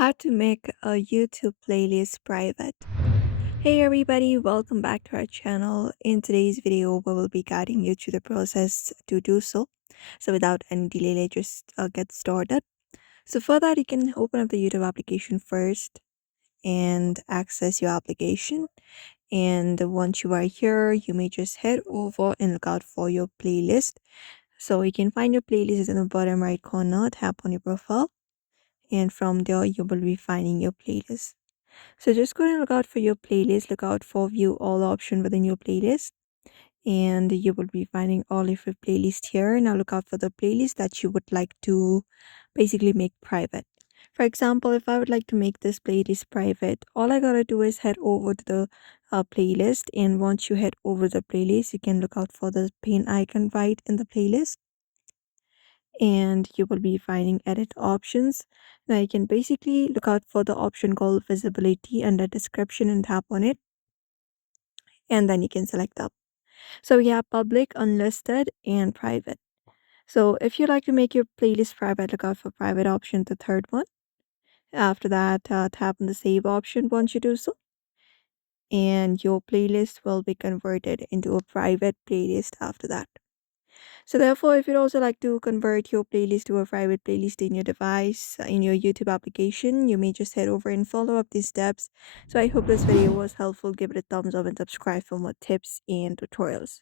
How to make a YouTube playlist private. Hey everybody, welcome back to our channel. In today's video, we will be guiding you through the process to do so. So without any delay, let's just get started. So for that, you can open up the YouTube application first and access your application. And once you are here, you may just head over and look out for your playlist. So you can find your playlist in the bottom right corner, tap on your profile, and from there you will be finding your playlist. So just go and look out for your playlist, look out for view all option within your playlist, and you will be finding all of your playlist here. Now look out for the playlist that you would like to basically make private. For example, if I would like to make this playlist private, all I gotta do is head over to the playlist, and once you head over the playlist, you can look out for the pin icon right in the playlist, and you will be finding edit options. Now you can basically look out for the option called visibility under description and tap on it, and then you can select up. So we have public, unlisted, and private. So if you like to make your playlist private, look out for private option, the third one. After that, tap on the save option once you do so, and your playlist will be converted into a private playlist after that. So therefore, if you'd also like to convert your playlist to a private playlist in your device, in your YouTube application, you may just head over and follow up these steps. So I hope this video was helpful. Give it a thumbs up and subscribe for more tips and tutorials.